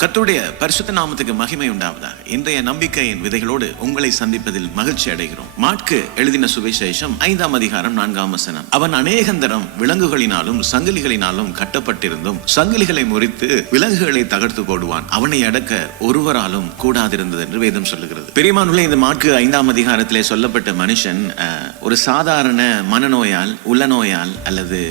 கர்த்தருடைய பரிசுத்த நாமத்துக்கு மகிமை உண்டாவதாக. இன்றைய நம்பிக்கையின் விதைகளோடு உங்களை சந்திப்பதில் மகிழ்ச்சி அடைகிறோம். மாற்கு எழுதின சுவிசேஷம் 5ஆம் அதிகாரம் 4ஆம் வசனம். அவன் அநேகந்தரம் விலங்குகளினாலும் சங்கிலிகளினாலும் கட்டப்பட்டிருந்தும் சங்கிலிகளை முறித்து விலங்குகளை தகர்த்து போடுவான், அவனை அடக்க ஒருவராலும் கூடாதிருந்தது என்று வேதம் சொல்லுகிறது. பெரியமானுள்ளே, இந்த மாற்கு 5ஆம் அதிகாரத்திலே சொல்லப்பட்ட மனுஷன் ஒரு சாதாரண மனநோயால், உளநோயால் அல்லது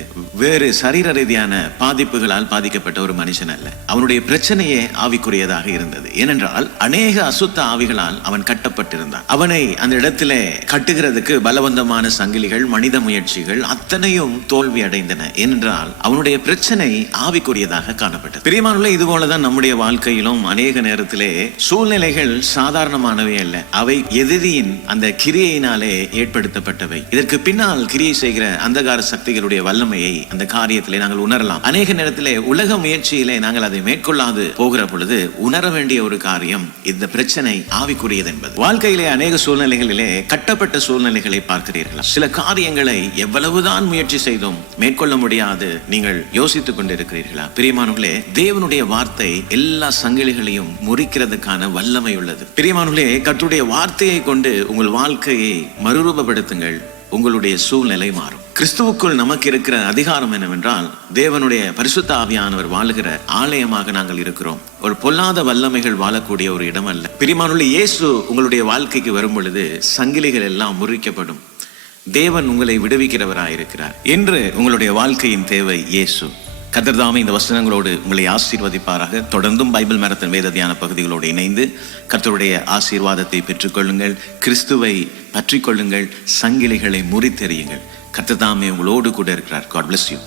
வேறு சரீர ரீதியான பாதிப்புகளால் பாதிக்கப்பட்ட ஒரு மனுஷன் அல்ல. அவனுடைய பிரச்சனையே ஆவிக்குரியதாக இருந்தது. ஏனென்றால் அநேக அசுத்த ஆவிகளால் அவன் கட்டப்பட்டிருந்தான். அவனை அந்த இடத்திலே கட்டுகிறதுக்கு பலவந்தமான சங்கிலிகள், மனித முயற்சிகள் அத்தனையும் தோல்வி அடைந்தன. ஏனென்றால் அவனுடைய பிரச்சனை ஆவிக்குரியதாக காணப்பட்டது. பிரியமானவர்களே, இது போலதான் நம்முடைய வாழ்க்கையிலும் அநேக நேரத்திலே சூழ்நிலைகள் சாதாரணமானவை அல்ல. அவை எதிரியின் அந்த கிரியையினாலே ஏற்படுத்தப்பட்டவை. இதற்கு பின்னால் கிரியை செய்கிற அந்தகார சக்திகளுடைய வல்லமையை அந்த காரியத்திலே நாங்கள் உணரலாம். அநேக நேரத்திலே உலக முயற்சியிலே நாங்கள் அதை மேற்கொள்ளாது போகிற பொழுது உணர வேண்டிய ஒரு காரியம், இந்த பிரச்சனை ஆவிக்குரியது என்பது. வாழ்க்கையிலே அநேக சூழ்நிலைகளிலே கட்டப்பட்ட சூழ்நிலைகளை பார்க்கிறீர்களா? சில காரியங்களை எவ்வளவுதான் முயற்சி செய்தும் மேற்கொள்ள முடியாது நீங்கள் யோசித்துக் கொண்டிருக்கிறீர்களா? பிரியமானவர்களே, தேவனுடைய வார்த்தை எல்லா சங்கிலிகளையும் முறிக்கிறதுக்கான வல்லமை உள்ளது. பிரியமானவர்களே, கர்த்தருடைய வார்த்தையை கொண்டு உங்கள் வாழ்க்கையை மறுரூபப்படுத்துங்கள். உங்களுடைய சூழ்நிலை மாறும். கிறிஸ்துவுக்குள் நமக்கு இருக்கிற அதிகாரம் என்னவென்றால், தேவனுடைய பரிசுத்த ஆவியானவர் வாழுகிற ஆலயமாக நாங்கள் இருக்கிறோம். ஒரு பொல்லாத வல்லமைகள் வாழக்கூடிய ஒரு இடம் அல்ல. பிரியமானவர்களே, இயேசு உங்களுடைய வாழ்க்கைக்கு வரும் பொழுது சங்கிலிகள் எல்லாம் முறிக்கப்படும். தேவன் உங்களை விடுவிக்கிறவராயிருக்கிறார். என்று உங்களுடைய வாழ்க்கையின் தேவை இயேசு. கர்த்தர் தாமே இந்த வசனங்களோடு உங்களை ஆசீர்வதிப்பாராக. தொடர்ந்தும் பைபிள் மரத்தின் வேத தியான பகுதிகளோடு இணைந்து கர்த்தருடைய ஆசீர்வாதத்தை பெற்றுக்கொள்ளுங்கள். கிறிஸ்துவை பற்றிக்கொள்ளுங்கள். சங்கிலிகளை முறித்தெறியுங்கள். கர்த்தர் தாமே உங்களோடு கூட இருக்கிறார். God bless you.